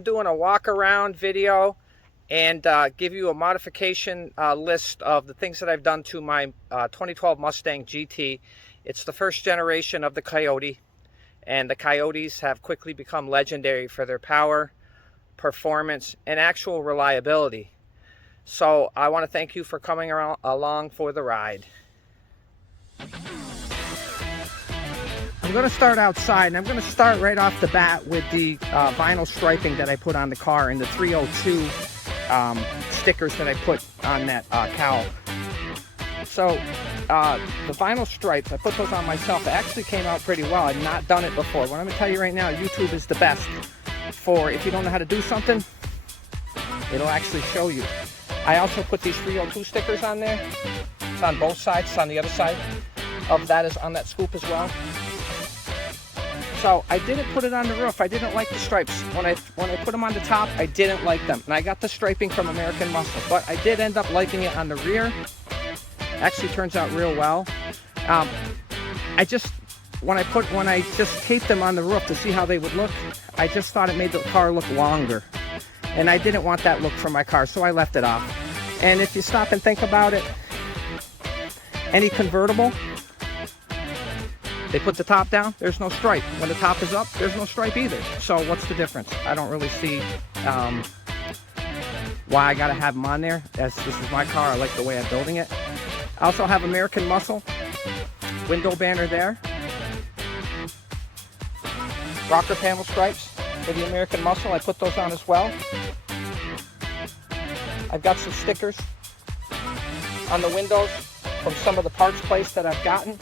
I'm doing a walk around video and give you a modification list of the things that I've done to my 2012 Mustang GT. It's the first generation of the Coyote, and the Coyotes have quickly become legendary for their power, performance, and actual reliability. So I want to thank you for coming along for the ride. I'm going to start outside, and I'm going to start right off the bat with the vinyl striping that I put on the car and the 302 stickers that I put on that cowl. So the vinyl stripes, I put those on myself. It actually came out pretty well. I've not done it before. What I'm going to tell you right now, YouTube is the best for if you don't know how to do something, it'll actually show you. I also put these 302 stickers on there. It's on both sides. It's on the other side of that, is on that scoop as well. So I didn't put it on the roof. I didn't like the stripes. When I put them on the top, I didn't like them. And I got the striping from American Muscle, but I did end up liking it on the rear. Actually turns out real well. When I just taped them on the roof to see how they would look, I just thought it made the car look longer. And I didn't want that look for my car, so I left it off. And if you stop and think about it, any convertible, they put the top down, there's no stripe. When the top is up, there's no stripe either. So what's the difference? I don't really see why I gotta have them on there. As this is my car, I like the way I'm building it. I also have American Muscle window banner there. Rocker panel stripes for the American Muscle, I put those on as well. I've got some stickers on the windows from some of the parts place that I've gotten.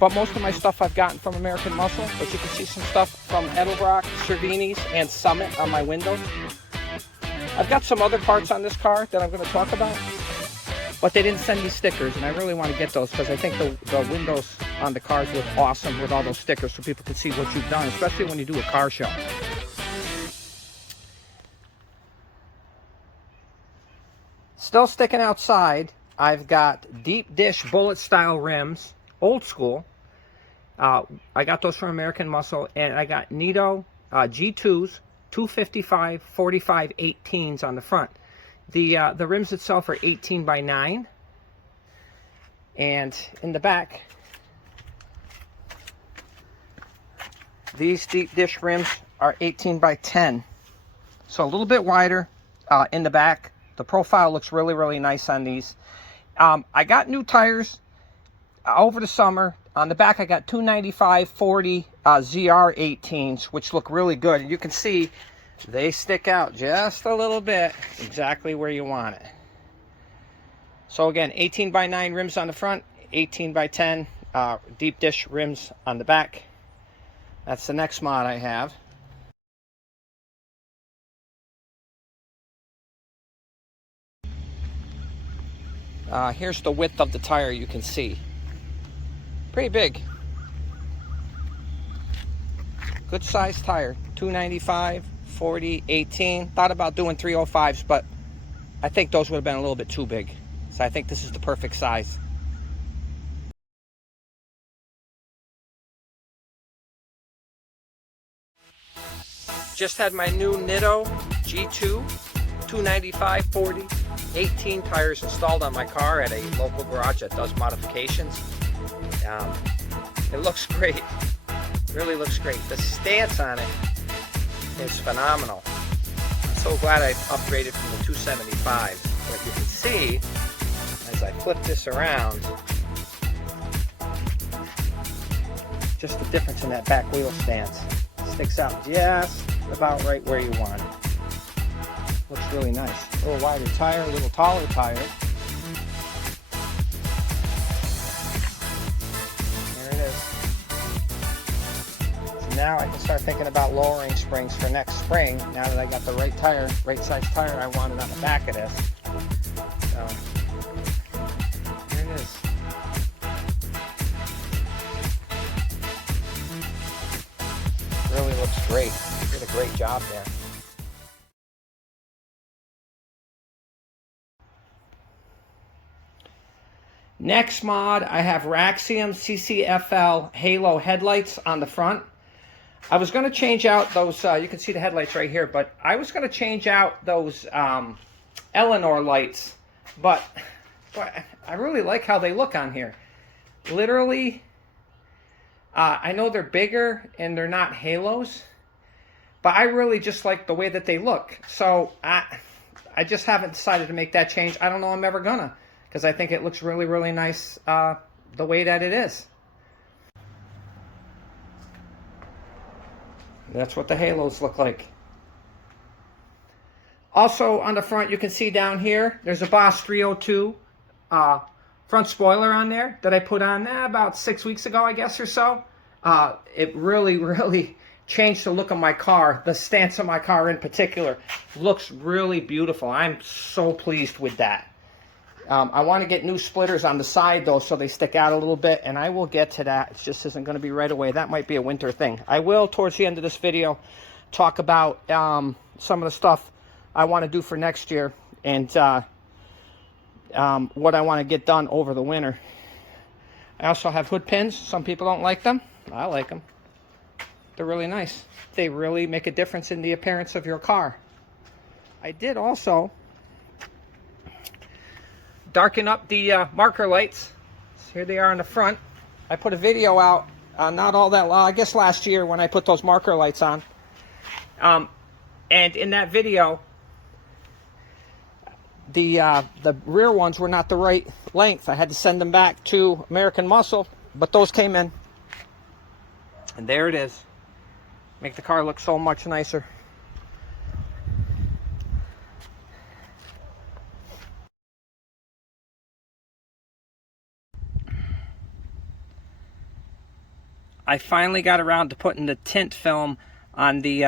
But most of my stuff I've gotten from American Muscle, but you can see some stuff from Edelbrock, Cervini's, and Summit on my windows. I've got some other parts on this car that I'm going to talk about, but they didn't send me stickers, and I really want to get those because I think the windows on the cars look awesome with all those stickers so people can see what you've done, especially when you do a car show. Still sticking outside, I've got deep dish bullet style rims, old school. I got those from American Muscle, and I got Nito G2s, 255, 45, 18s on the front. The rims itself are 18 by 9, and in the back, these deep dish rims are 18 by 10, so a little bit wider in the back. The profile looks really, really nice on these. I got new tires over the summer. On the back, I got 295 40 ZR 18s, which look really good. You can see they stick out just a little bit, exactly where you want it. So again, 18 by 9 rims on the front, 18 by 10 deep dish rims on the back. That's the next mod I have. Here's the width of the tire, you can see. Pretty big. Good size tire. 295, 40, 18. Thought about doing 305s, but I think those would have been a little bit too big. So I think this is the perfect size. Just had my new Nito G2 295, 40, 18 tires installed on my car at a local garage that does modifications. It looks great. It really looks great. The stance on it is phenomenal. I'm so glad I upgraded from the 275. But you can see, as I flip this around, just the difference in that back wheel stance. It sticks out just about right where you want it. Looks really nice. A little wider tire, a little taller tire. There it is. So now I can start thinking about lowering springs for next spring. Now that I got the right tire, right size tire I wanted on the back of this. So, there it is. Really looks great. Did a great job there. Next mod, I have Raxium CCFL Halo headlights on the front. I was going to change out those, you can see the headlights right here, but I was going to change out those Eleanor lights, but I really like how they look on here. Literally, I know they're bigger and they're not halos, but I really just like the way that they look. So I just haven't decided to make that change. I don't know I'm ever gonna, because I think it looks really, really nice the way that it is. That's what the halos look like. Also on the front, you can see down here, there's a Boss 302 front spoiler on there that I put on about 6 weeks ago, I guess, or so. It really, really changed the look of my car. The stance of my car in particular looks really beautiful. I'm so pleased with that. I want to get new splitters on the side, though, so they stick out a little bit, and I will get to that. It just isn't going to be right away. That might be a winter thing. I will, towards the end of this video, talk about some of the stuff I want to do for next year and what I want to get done over the winter. I also have hood pins. Some people don't like them. I like them. They're really nice. They really make a difference in the appearance of your car. I did also darken up the marker lights. So here they are in the front. I put a video out not all that long, I guess last year, when I put those marker lights on. And in that video, the rear ones were not the right length. I had to send them back to American Muscle, but those came in. And there it is. Make the car look so much nicer. I finally got around to putting the tint film on the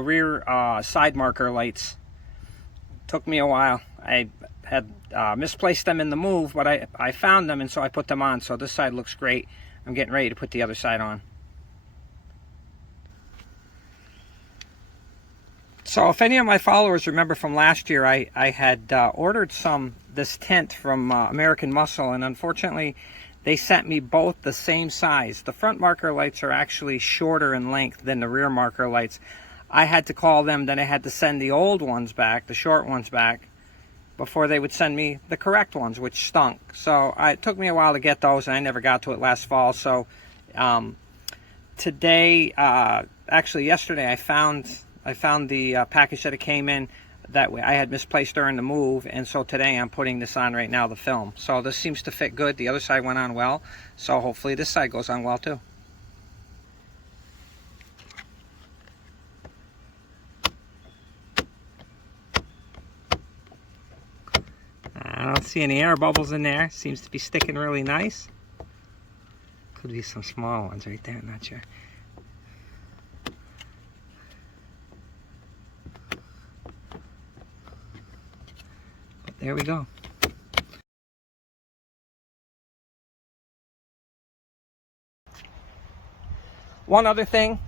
rear side marker lights. Took me a while. I had misplaced them in the move, but I found them, and so I put them on. So this side looks great. I'm getting ready to put the other side on. So if any of my followers remember from last year, I had ordered this tint from American Muscle, and unfortunately they sent me both the same size. The front marker lights are actually shorter in length than the rear marker lights. I had to call them, then I had to send the old ones back, the short ones back, before they would send me the correct ones, which stunk. So it took me a while to get those, and I never got to it last fall. So today, actually yesterday, I found the package that it came in that I had misplaced during the move, and so today I'm putting this on right now, the film. So this seems to fit good. The other side went on well, so hopefully this side goes on well too. I don't see any air bubbles in there. Seems to be sticking really nice. Could be some small ones right there, not sure. There we go. One other thing,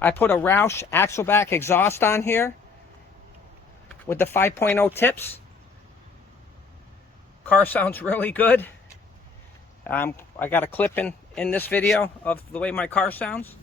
I put a Roush Axleback exhaust on here with the 5.0 tips. Car sounds really good. I got a clip in this video of the way my car sounds.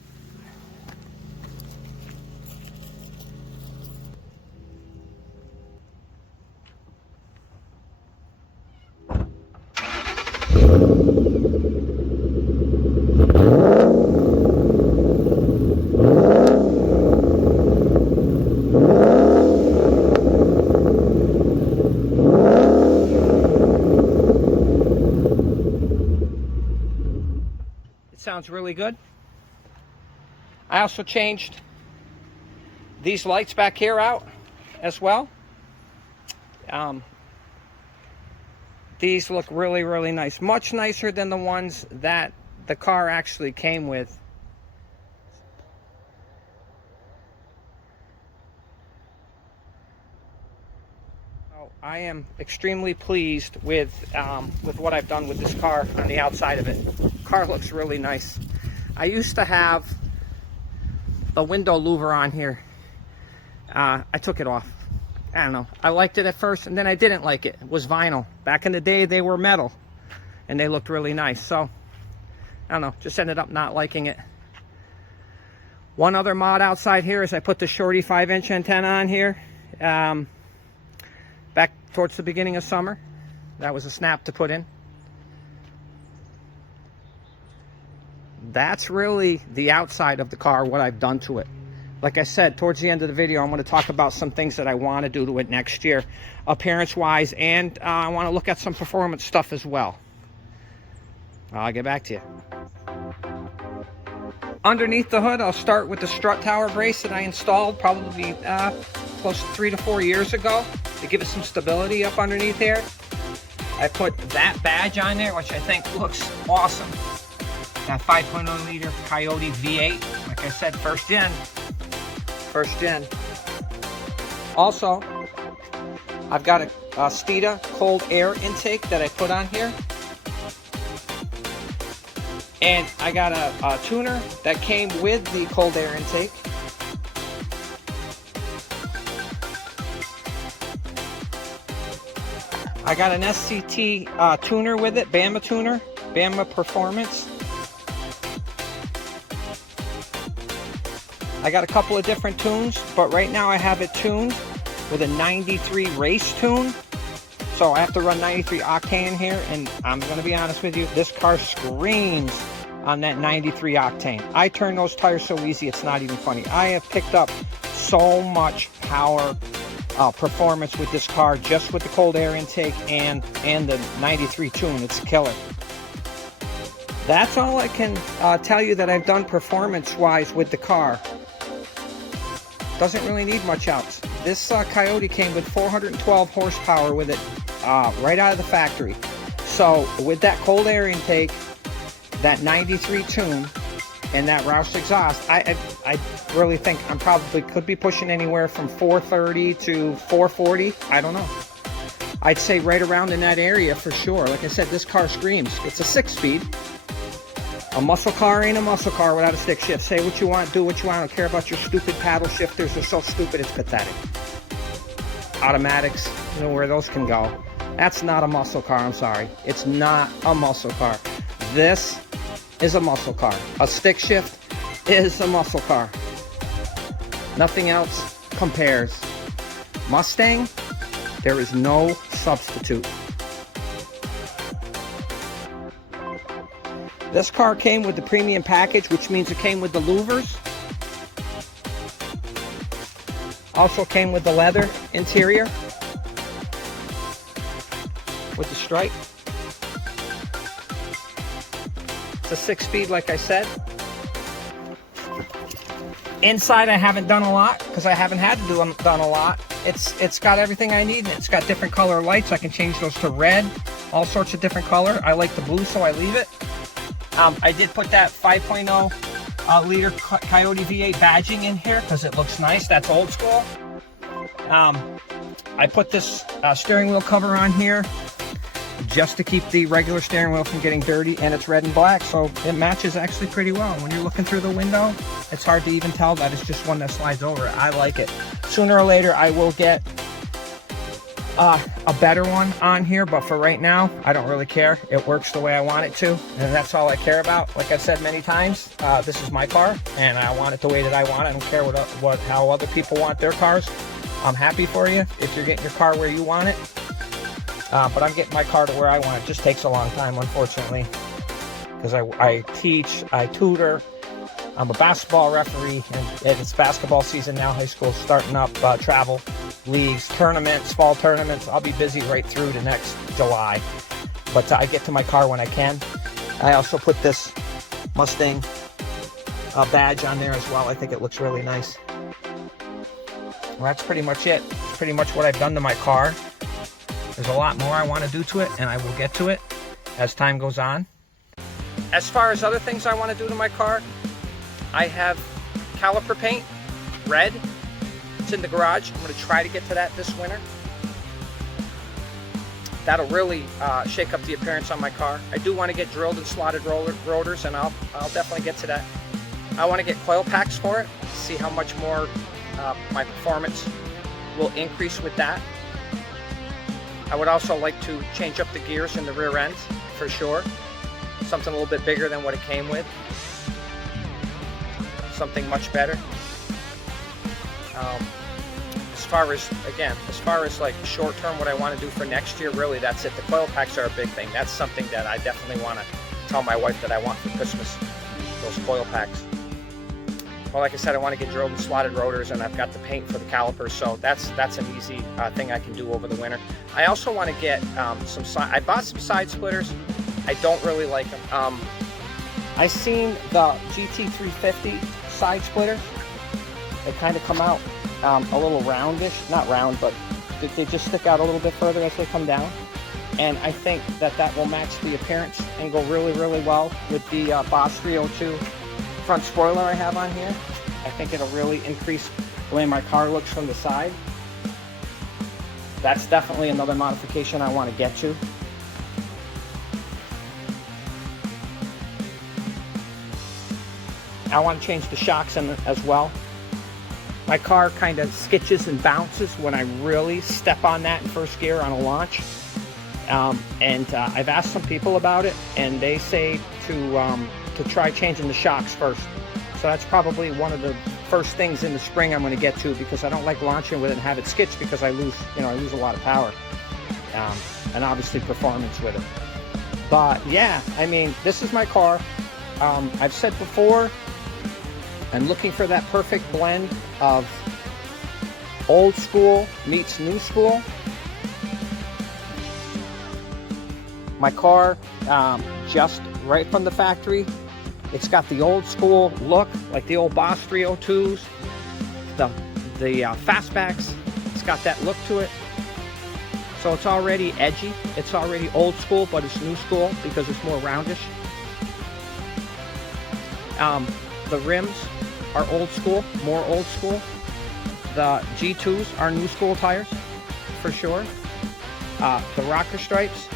Sounds really good. I also changed these lights back here out as well. These look really, really nice. Much nicer than the ones that the car actually came with. So I am extremely pleased with what I've done with this car on the outside of it. Car looks really nice. I used to have the window louver on here. I took it off. I don't know. I liked it at first, and then I didn't like it. It was vinyl. Back in the day, they were metal, and they looked really nice. So, I don't know. Just ended up not liking it. One other mod outside here is I put the shorty 5-inch antenna on here back towards the beginning of summer. That was a snap to put in. That's really the outside of the car, what I've done to it. Like I said, towards the end of the video, I'm going to talk about some things that I want to do to it next year, appearance-wise, and I want to look at some performance stuff as well. I'll get back to you. Underneath the hood, I'll start with the strut tower brace that I installed probably close to 3 to 4 years ago to give it some stability up underneath here. I put that badge on there, which I think looks awesome. That 5.0 liter Coyote V8, like I said, first gen. Also, I've got a Steeda cold air intake that I put on here. And I got a tuner that came with the cold air intake. I got an SCT tuner with it, Bama tuner, Bama Performance. I got a couple of different tunes, but right now I have it tuned with a 93 race tune. So I have to run 93 octane here, and I'm going to be honest with you, this car screams on that 93 octane. I turn those tires so easy, it's not even funny. I have picked up so much power, performance with this car, just with the cold air intake and the 93 tune. It's a killer. That's all I can tell you that I've done performance-wise with the car. Doesn't really need much else. This Coyote came with 412 horsepower with it right out of the factory. So with that cold air intake, that 93 tune, and that Roush exhaust, I really think I'm probably could be pushing anywhere from 430 to 440. I don't know. I'd say right around in that area for sure. Like I said, this car screams. It's a 6-speed. A muscle car ain't a muscle car without a stick shift. Say what you want, do what you want. I don't care about your stupid paddle shifters. They're so stupid, it's pathetic. Automatics, you know where those can go. That's not a muscle car, I'm sorry. It's not a muscle car. This is a muscle car. A stick shift is a muscle car. Nothing else compares. Mustang, there is no substitute. This car came with the premium package, which means it came with the louvers. Also came with the leather interior with the stripe. It's a 6-speed, like I said. Inside, I haven't done a lot because I haven't had to done a lot. It's got everything I need. It's got different color lights. I can change those to red, all sorts of different color. I like the blue, so I leave it. I did put that 5.0 liter Coyote V8 badging in here because it looks nice. That's old school. I put this steering wheel cover on here just to keep the regular steering wheel from getting dirty, and it's red and black, so it matches actually pretty well. When you're looking through the window, it's hard to even tell that it's just one that slides over. I like it. Sooner or later, I will get a better one on here, but for right now, I don't really care. It works the way I want it to, and that's all I care about. Like I've said many times, this is my car, and I want it the way that I want it. I don't care how other people want their cars. I'm happy for you if you're getting your car where you want it, but I'm getting my car to where I want it. It just takes a long time, unfortunately, because I teach, I tutor, I'm a basketball referee, and it's basketball season now. High school's starting up, travel, leagues, tournaments, fall tournaments. I'll be busy right through to next July, but I get to my car when I can. I also put this Mustang badge on there as well. I think it looks really nice. Well, that's pretty much it. It's pretty much what I've done to my car. There's a lot more I want to do to it, and I will get to it as time goes on. As far as other things I want to do to my car, I have caliper paint, red. It's in the garage. I'm going to try to get to that this winter. That'll really shake up the appearance on my car. I do want to get drilled and slotted rotors, and I'll definitely get to that. I want to get coil packs for it, see how much more my performance will increase with that. I would also like to change up the gears in the rear end for sure. Something a little bit bigger than what it came with. something much better. As far as like short term, what I want to do for next year, really, that's it. The coil packs are a big thing. That's something that I definitely want to tell my wife that I want for Christmas, those coil packs. Well, like I said, I want to get drilled and slotted rotors, and I've got the paint for the calipers, so that's an easy thing I can do over the winter. I also want to get I bought some side splitters. I don't really like them. I seen the GT 350 side splitters. They kind of come out a little roundish, not round, but they just stick out a little bit further as they come down. And I think that will match the appearance and go really, really well with the Boss 302 front spoiler I have on here. I think it'll really increase the way my car looks from the side. That's definitely another modification I want to get to. I want to change the shocks in as well. My car kind of skitches and bounces when I really step on that in first gear on a launch. I've asked some people about it, and they say to try changing the shocks first. So that's probably one of the first things in the spring I'm going to get to, because I don't like launching with it and have it skitch, because I lose a lot of power, and obviously performance with it. But yeah, I mean, this is my car. I've said before, I'm looking for that perfect blend of old school meets new school. My car, just right from the factory, it's got the old school look, like the old Boss 302s, the fastbacks. It's got that look to it. So it's already edgy. It's already old school, but it's new school because it's more roundish. The rims are old school, more old school. The G2s are new school tires, for sure. The rocker stripes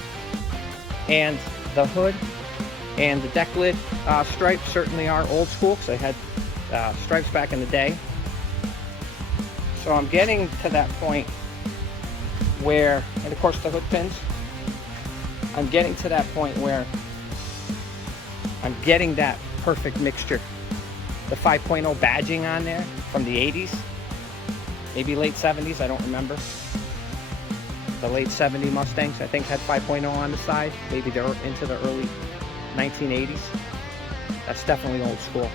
and the hood and the deck lid stripes certainly are old school, because I had stripes back in the day. So I'm getting to that point where, and of course the hood pins, I'm getting to that point where I'm getting that perfect mixture. The 5.0 badging on there from the 80s, maybe late 70s, I don't remember. The late 70 Mustangs, I think, had 5.0 on the side. Maybe they're into the early 1980s. That's definitely old school.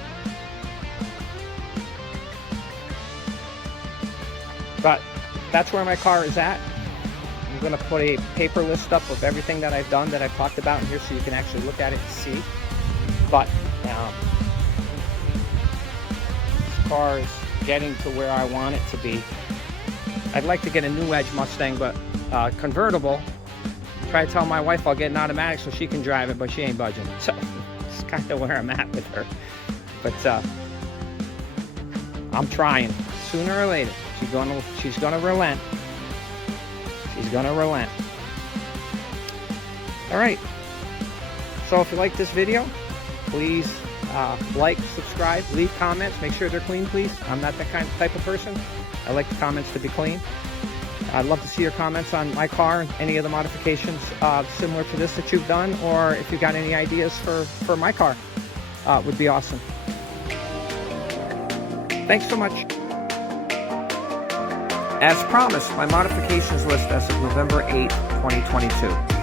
But that's where my car is at. I'm going to put a paper list up of everything that I've done, that I've talked about in here, so you can actually look at it and see. But this car is getting to where I want it to be. I'd like to get a new Edge Mustang, but convertible. Try to tell my wife I'll get an automatic so she can drive it, but she ain't budging. So it's kind of where I'm at with her. But I'm trying. Sooner or later, she's gonna relent. She's gonna relent. All right. So if you like this video, please like, subscribe, leave comments. Make sure they're clean, please. I'm not that type of person. I like the comments to be clean. I'd love to see your comments on my car and any of the modifications similar to this that you've done, or if you've got any ideas for my car, would be awesome. Thanks so much. As promised, my modifications list as of November 8th, 2022.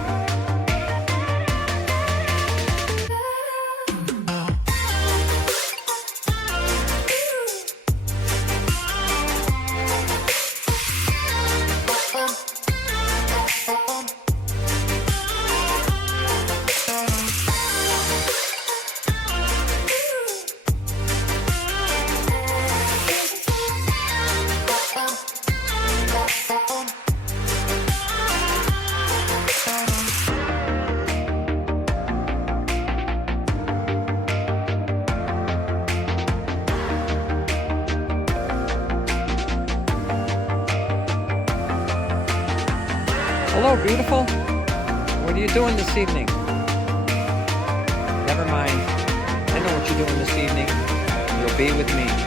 Hello, beautiful. What are you doing this evening? Never mind. I know what you're doing this evening. You'll be with me.